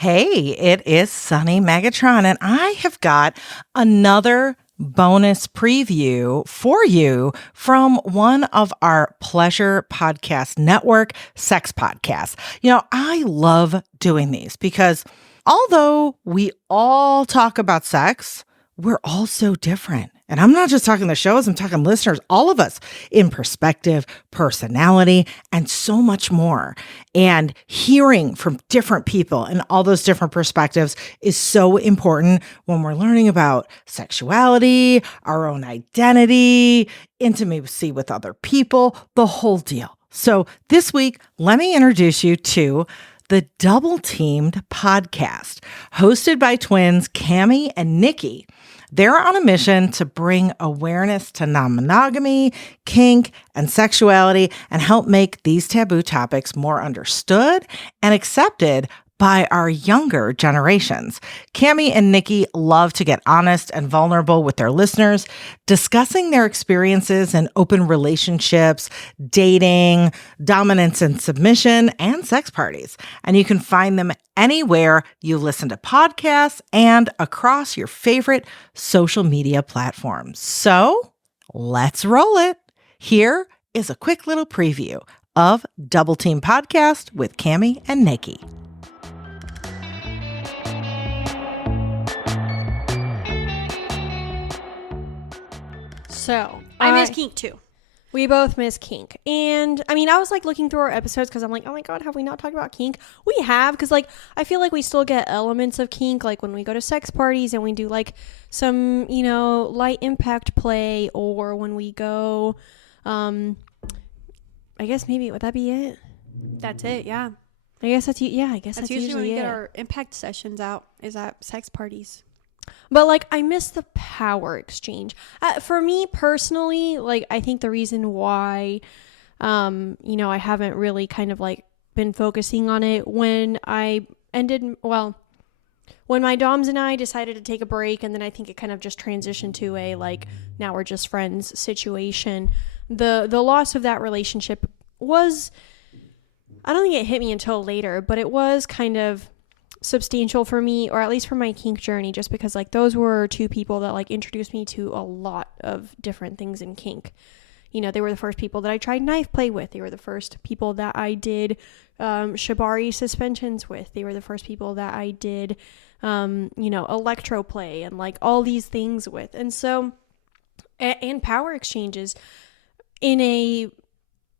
Hey, it is Sunny Megatron, and I have got another bonus preview for you from one of our Pleasure Podcast Network sex podcasts. I love doing these because although we all talk about sex, we're all so different. And I'm not just talking the shows, I'm talking listeners, all of us in perspective, personality, and so much more. And hearing from different people and all those different perspectives is so important when we're learning about sexuality, our own identity, intimacy with other people, the whole deal. So this week, let me introduce you to the Double Teamed podcast, hosted by twins Cami and Niki. They're on a mission to bring awareness to non-monogamy, kink, and sexuality and help make these taboo topics more understood and accepted by our younger generations. Cami and Niki love to get honest and vulnerable with their listeners, discussing their experiences in open relationships, dating, dominance and submission, and sex parties. And you can find them anywhere you listen to podcasts and across your favorite social media platforms. So let's roll it. Here is a quick little preview of Double Team Podcast with Cami and Niki. So, I miss Kink too. We both miss Kink. And I was looking through our episodes because I'm like, oh my God, have we not talked about Kink? We have, because I feel like we still get elements of Kink, like when we go to sex parties and we do some, light impact play, or when we go, I guess maybe, would that be it? That's it, yeah. I guess that's usually when we it. get our impact sessions out, is at sex parties. But I miss the power exchange. For me personally, I think the reason why, I haven't really kind of been focusing on it when my doms and I decided to take a break, and then I think it kind of just transitioned to a now we're just friends situation. The loss of that relationship was, I don't think it hit me until later, but it was kind of substantial for me, or at least for my kink journey, just because those were two people that introduced me to a lot of different things in kink. They were the first people that I tried knife play with. They were the first people that I did shibari suspensions with. They were the first people that I did electro play and all these things with. And so and power exchanges in a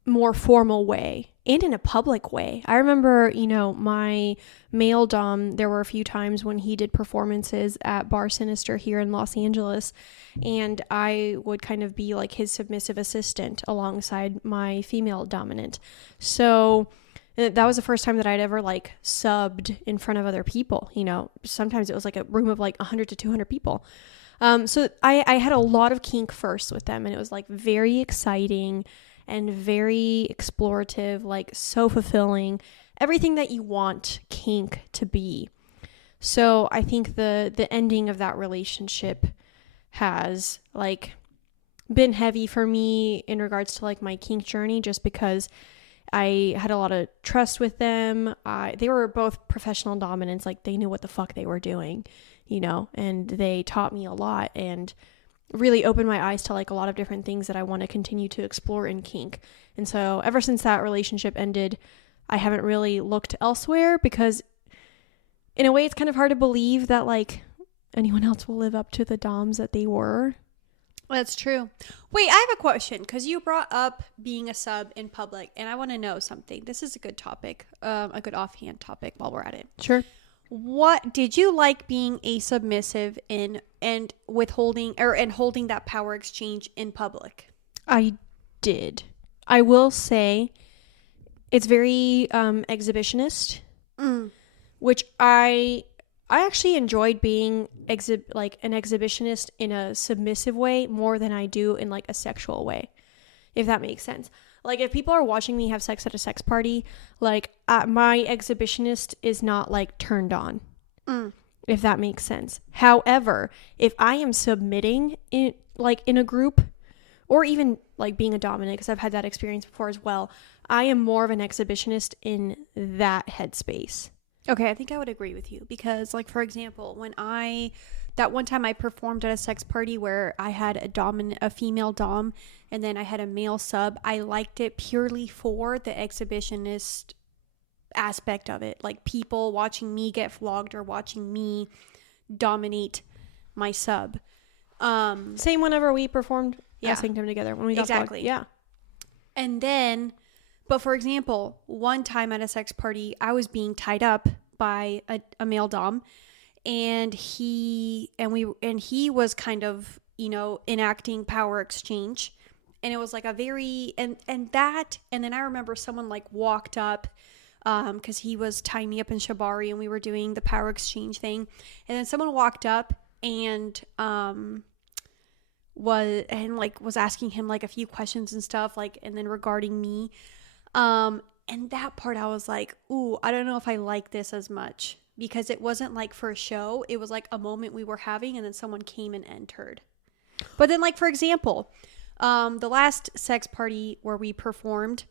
more formal way and in a public way. I remember, my male dom, there were a few times when he did performances at Bar Sinister here in Los Angeles, and I would kind of be his submissive assistant alongside my female dominant. So that was the first time that I'd ever subbed in front of other people. Sometimes it was a room of 100 to 200 people. So I had a lot of kink first with them, and it was very exciting and very explorative, so fulfilling, everything that you want kink to be. So I think the ending of that relationship has been heavy for me in regards to my kink journey, just because I had a lot of trust with them. They were both professional dominants, they knew what the fuck they were doing, and they taught me a lot and really opened my eyes to a lot of different things that I want to continue to explore in kink. And so ever since that relationship ended, I haven't really looked elsewhere, because in a way it's kind of hard to believe that anyone else will live up to the doms that they were. That's true. Wait, I have a question, because you brought up being a sub in public, and I want to know something. This is a good topic, a good offhand topic while we're at it. Sure. What did you like being a submissive in and withholding and holding that power exchange in public? I did. I will say it's very exhibitionist, which I actually enjoyed being an exhibitionist in a submissive way more than I do in a sexual way, if that makes sense. If people are watching me have sex at a sex party, my exhibitionist is not turned on, if that makes sense. However, if I am submitting in a group, or even being a dominant, because I've had that experience before as well, I am more of an exhibitionist in that headspace. Okay, I think I would agree with you because, like, for example, that one time I performed at a sex party where I had a female dom, and then I had a male sub. I liked it purely for the exhibitionist aspect of it, like people watching me get flogged or watching me dominate my sub. Same whenever we performed Yeah. Essington together when we got Exactly. flogged. Yeah. And then, but for example, one time at a sex party, I was being tied up by a male dom, and he was kind of, enacting power exchange, and it was like a very and then I remember someone like walked up, because he was tying me up in shibari and we were doing the power exchange thing, and then someone walked up and was asking him like a few questions and stuff, like, and then regarding me, and that part I was like, ooh, I don't know if I like this as much, because it wasn't like for a show, it was like a moment we were having, and then someone came and entered. But then, like, for example, the last sex party where we performed,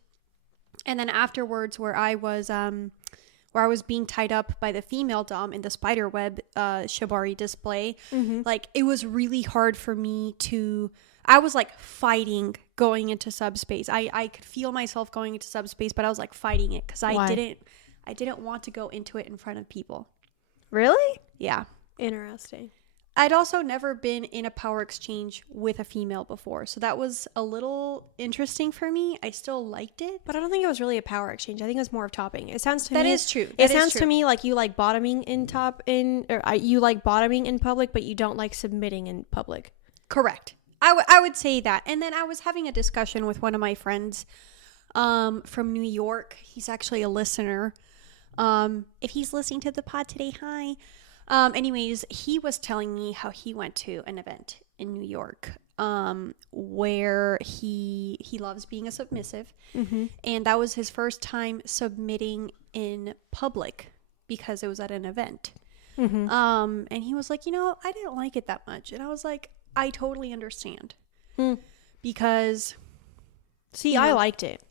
and then afterwards where I was being tied up by the female dom in the spider web shibari display, like, it was really hard for me I was like fighting going into subspace. I could feel myself going into subspace, but I was like fighting it because I didn't want to go into it in front of people. Really? Yeah. Interesting. I'd also never been in a power exchange with a female before, so that was a little interesting for me. I still liked it, But I don't think it was really a power exchange. I think it was more of topping. It sounds to me that is true. It sounds to me like you like bottoming you like bottoming in public, but you don't like submitting in public. Correct. I would say that. And then I was having a discussion with one of my friends from New York. He's actually a listener. If he's listening to the pod today, hi. Anyways, he was telling me how he went to an event in New York where he loves being a submissive. And that was his first time submitting in public because it was at an event. And he was like, I didn't like it that much. And I was like, I totally understand. Because I liked it.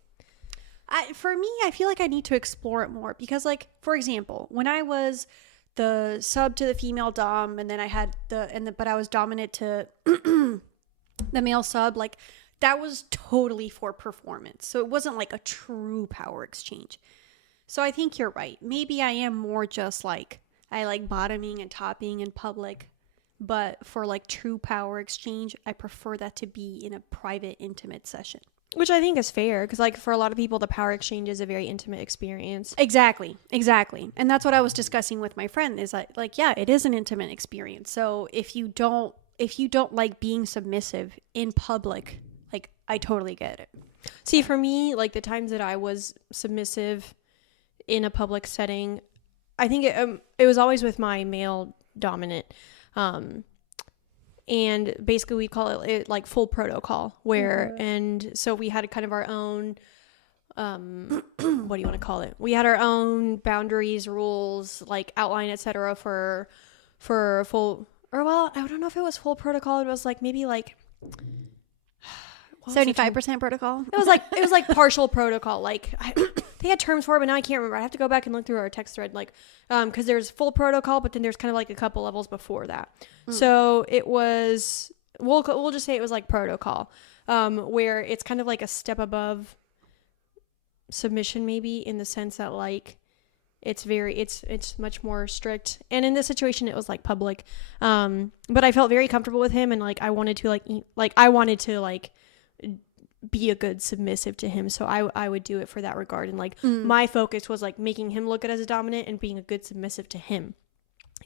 for me, I feel like I need to explore it more because, like, for example, when I was the sub to the female dom, and then I had but I was dominant to the male sub, like, that was totally for performance. So it wasn't like a true power exchange. So I think you're right. Maybe I am more just like, I like bottoming and topping in public, but for like true power exchange, I prefer that to be in a private, intimate session. Which I think is fair because, like, for a lot of people, the power exchange is a very intimate experience. Exactly. And that's what I was discussing with my friend is like, yeah, it is an intimate experience. So if you don't like being submissive in public, like, I totally get it. See, for me, like, the times that I was submissive in a public setting, I think it was always with my male dominant. And basically we call it like full protocol where, and so we had kind of our own, what do you want to call it? We had our own boundaries, rules, like outline, etc. for full, or well, I don't know if it was full protocol. It was like maybe like 75% protocol. It was like partial protocol. Like they had terms for it, but now I can't remember. I have to go back and look through our text thread. Like, because there's full protocol, but then there's kind of like a couple levels before that. So it was. We'll just say it was like protocol, where it's kind of like a step above submission, maybe in the sense that like it's much more strict. And in this situation, it was like public. But I felt very comfortable with him, and like I wanted to be a good submissive to him, so I would do it for that regard, and like my focus was like making him look good as a dominant and being a good submissive to him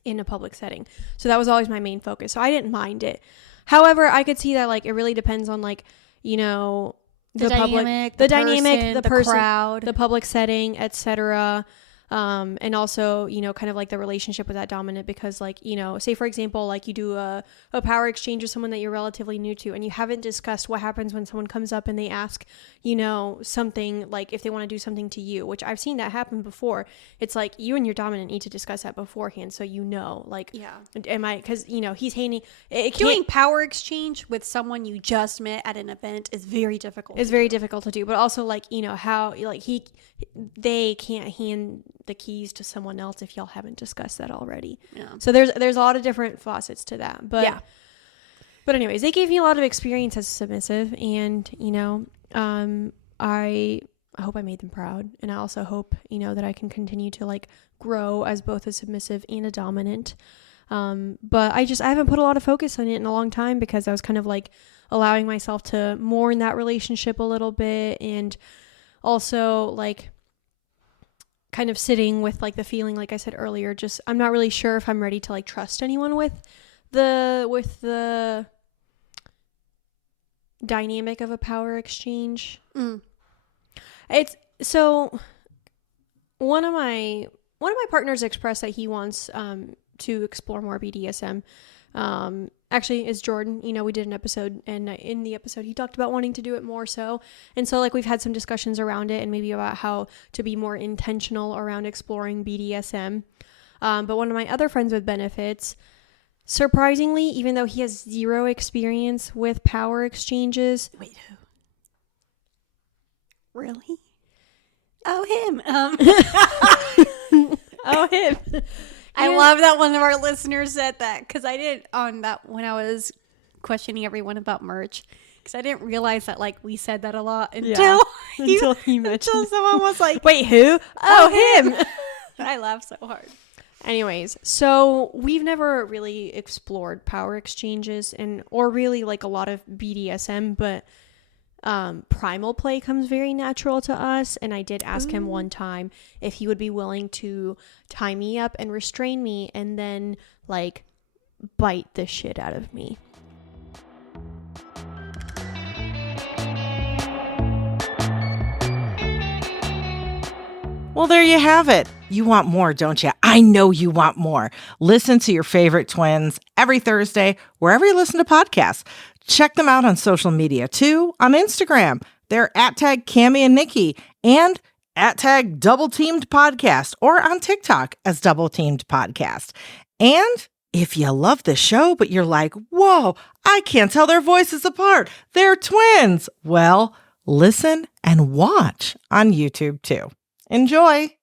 in a public setting. So that was always my main focus, so I didn't mind it. However, I could see that like it really depends on like, you know, the dynamic, the person, crowd, the public setting, etc. And also, you know, kind of like the relationship with that dominant, because like, you know, say for example, like you do a power exchange with someone that you're relatively new to, and you haven't discussed what happens when someone comes up and they ask, you know, something like if they want to do something to you, which I've seen that happen before. It's like you and your dominant need to discuss that beforehand, so you know, like, yeah, because you know he's hating doing power exchange with someone you just met at an event is very difficult. It's very difficult to do, but also like, you know, how like they can't the keys to someone else if y'all haven't discussed that already. Yeah. So there's a lot of different facets to that. But Yeah. But anyways, they gave me a lot of experience as a submissive, and I hope I made them proud, and I also hope that I can continue to like grow as both a submissive and a dominant. But I haven't put a lot of focus on it in a long time because I was kind of like allowing myself to mourn that relationship a little bit, and also like kind of sitting with like the feeling, like I said earlier, just I'm not really sure if I'm ready to like trust anyone with the dynamic of a power exchange. It's so one of my partners expressed that he wants to explore more BDSM. Actually, is Jordan. We did an episode, and in the episode he talked about wanting to do it more so. And so like we've had some discussions around it and maybe about how to be more intentional around exploring BDSM. But one of my other friends with benefits, surprisingly, even though he has zero experience with power exchanges. Wait, who? Really? Oh, him. Oh, him. I love that one of our listeners said that, because I did on that when I was questioning everyone about merch, because I didn't realize that like we said that a lot until he mentioned until someone was like, wait, who? Oh, him. I laughed so hard. Anyways, so we've never really explored power exchanges or really like a lot of BDSM, but primal play comes very natural to us. And I did ask him one time if he would be willing to tie me up and restrain me and then like bite the shit out of me. Well, there you have it. You want more, don't you? I know you want more. Listen to your favorite twins every Thursday, wherever you listen to podcasts. Check them out on social media, too. On Instagram, they're @Cami Niki and @Double Teamed Podcast, or on TikTok as Double Teamed Podcast. And if you love the show, but you're like, whoa, I can't tell their voices apart. They're twins. Well, listen and watch on YouTube, too. Enjoy.